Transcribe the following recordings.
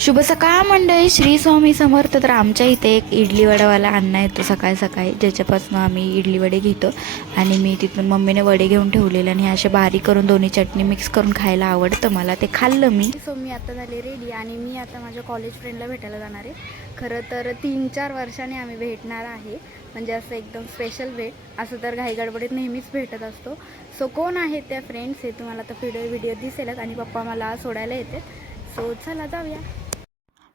शुभ सकाळ मंडळी. श्री स्वामी समर्थ तर आमच्या इथे एक इडली वडावाला अण्णा येतो सकाळी सकाळी. ज्याच्यापासून आम्ही इडली वडे घेतो आणि मी तिथून मम्मीने वडे घेऊन ठेवलेले आणि असे बारीक करून दोन्ही चटणी मिक्स करून खायला आवडतं मला. ते खाल्लं मी. सो मी आता झाले रेडी आणि मी आता माझ्या कॉलेज फ्रेंडला भेटायला जाणार आहे. खरं तर तीन चार वर्षाने आम्ही भेटणार आहे. म्हणजे असं एकदम स्पेशल भेट असं तर घाई गडबडीत नेहमीच भेटत असतो. सो कोण आहेत त्या फ्रेंड्स हे तुम्हाला तर व्हिडिओ व्हिडिओ दिसेलच आणि पप्पा मला सोडायला येते सो चला जाऊया.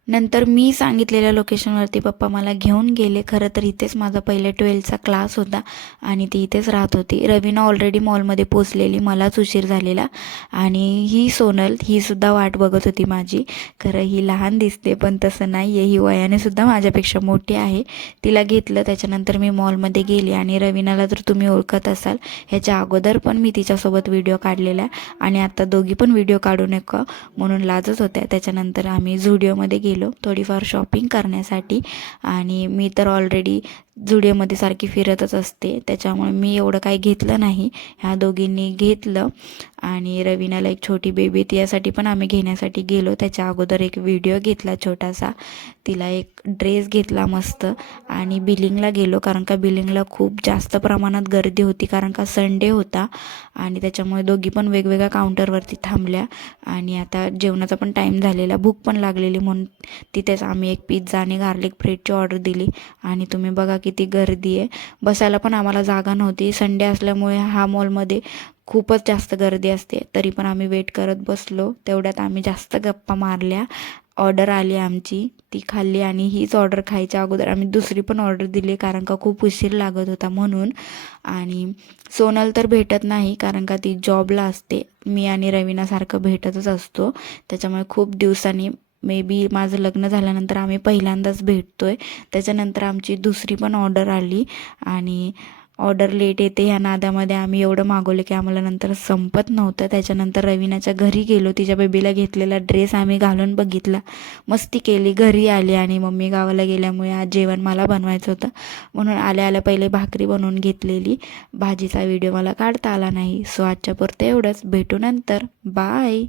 नंतर मी सांगितलेल्या लोकेशनवरती पप्पा मला घेऊन गेले. खरं तर इथेच माझा पहिले ट्वेल्थचा क्लास होता आणि ती इथेच राहत होती. रवीना ऑलरेडी मॉलमध्ये पोचलेली मलाच उशीर झालेला आणि ही सोनल ही सुद्धा वाट बघत होती माझी. खरं ही लहान दिसते पण तसं नाही आहे ही वयाने सुद्धा माझ्यापेक्षा मोठी आहे. तिला घेतलं त्याच्यानंतर मी मॉलमध्ये गेली आणि रवीनाला जर तुम्ही ओळखत असाल ह्याच्या अगोदर पण मी तिच्यासोबत व्हिडिओ काढलेला आणि आता दोघी पण व्हिडिओ काढू नका म्हणून लाजत होत्या. त्याच्यानंतर आम्ही झुडिओमध्ये गेलो. थोडीफार शॉपिंग करण्यासाठी. आणि मी तर ऑलरेडी झुडिओमध्ये सारखी फिरतच असते. त्याच्यामुळे मी एवढं काही घेतलं नाही. ह्या दोघींनी घेतलं. आणि रवीनाला एक छोटी बेबी यासाठी पण आम्ही घेण्यासाठी गेलो. त्याच्या अगोदर एक व्हिडिओ घेतला छोटासा. तिला एक ड्रेस घेतला मस्त. आणि बिलिंगला गेलो कारण का बिलिंगला खूप जास्त प्रमाणात गर्दी होती कारण का संडे होता. आणि त्याच्यामुळे दोघी पण वेगवेगळ्या काउंटरवरती थांबल्या. आणि आता जेवणाचा पण टाईम झालेला भूक पण लागलेली म्हणून तिथेच आम्ही एक पिझ्झा आणि गार्लिक ब्रेडची ऑर्डर दिली. आणि तुम्ही बघा किती गर्दी आहे. बसायला पण आम्हाला जागा नव्हती. संडे असल्यामुळे हा मॉलमध्ये खूपच जास्त गर्दी असते. तरी पण आम्ही वेट करत बसलो. तेवढ्यात आम्ही जास्त गप्पा मारल्या. ऑर्डर आली आमची. ती खाल्ली आणि हीच ऑर्डर खायच्या अगोदर आम्ही दुसरी पण ऑर्डर दिली कारण का खूप उशीर लागत होता म्हणून. आणि सोनल तर भेटत नाही कारण का ती जॉबला असते. मी आणि रवीनासारखं भेटतच असतो. त्याच्यामुळे खूप दिवसांनी मे बी माझं लग्न झाल्यानंतर आम्ही पहिल्यांदाच भेटतो आहे त्याच्यानंतर आमची दुसरी पण ऑर्डर आली आणि ऑर्डर लेट येते ह्या नादामध्ये आम्ही एवढं मागवलं की आम्हाला नंतर संपत नव्हतं. त्याच्यानंतर रवीनाच्या घरी गेलो. तिच्या बेबीला घेतलेला ड्रेस आम्ही घालून बघितला. मस्ती केली. घरी आली आणि मम्मी गावाला गेल्यामुळे आज जेवण मला बनवायचं होतं. म्हणून आल्या आल्या पहिले भाकरी बनवून घेतलेली. भाजीचा व्हिडिओ मला काढता आला नाही. सो आजच्या पुरतं एवढंच. भेटू नंतर. बाय